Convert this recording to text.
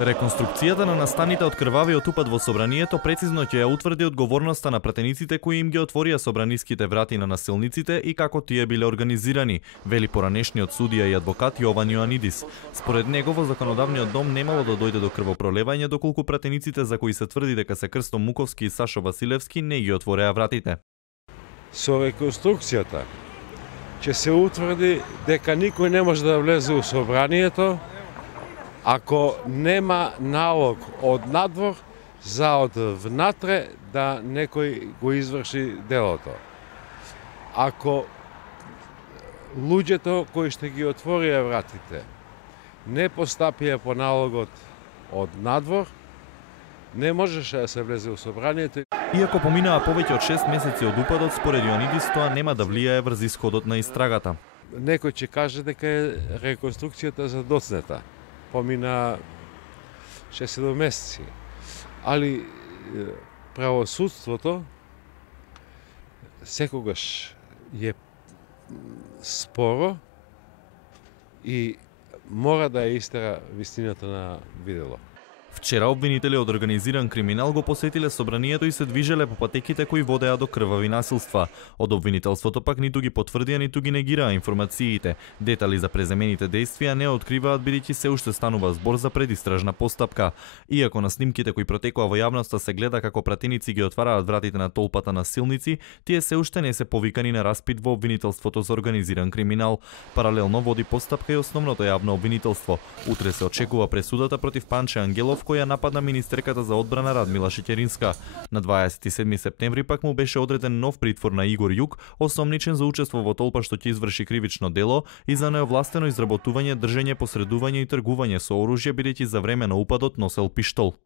Реконструкцијата на настаните од крвавиот упад во собранието прецизно ќе ја утврди одговорноста на пратениците кои им ги отворија собраниските врати на насилниците и како тие биле организирани, вели поранешниот судија и адвокат Јован Јоанидис. Според него во законодавниот дом немало да дојде до крвопролевање доколку пратениците за кои се тврди дека се Крсто Муковски и Сашо Василевски не ги отвореа вратите. Со реконструкцијата ќе се утврди дека никој не може да влезе у собранието ако нема налог од надвор за од внатре да некој го изврши делото. Ако луѓето кои што ги отворија вратите не постапија по налогот од надвор, не можеше да се влезе у собранието. Иако поминаа повеќе од 6 месеци од упадот, според Јоанидис тоа нема да влијае врз исходот на истрагата. Некој ќе каже дека е реконструкцијата задоцнета. Помина 6-7 месеци. Али правосудството секогаш е споро и мора да ја истера вистината на видело. Вчера обвинители од организиран криминал го посетиле собранието и се движеле по патеките кои водеа до крвави насилства. Од обвинителството пак ниту ги потврдија, ниту ги негираа информациите. Детали за преземените дејствија не откриваат бидејќи се уште станува збор за предистражна постапка. Иако на снимките кои протекува во јавноста се гледа како пратеници ги отвараат вратите на толпата насилници, тие се уште не се повикани на распит во обвинителството за организиран криминал. Паралелно води постапка и основното јавно обвинителство. Утре се очекува пресудата против Панче Ангелов која нападна министерката за одбрана Радмила Шеќеринска. На 27 септември пак му беше одреден нов притвор на Игор Јук, осомничен за учество во толпа што ќе изврши кривично дело и за неовластено изработување, држење, посредување и тргување со оружје бидејќи за време на упадот носел пиштол.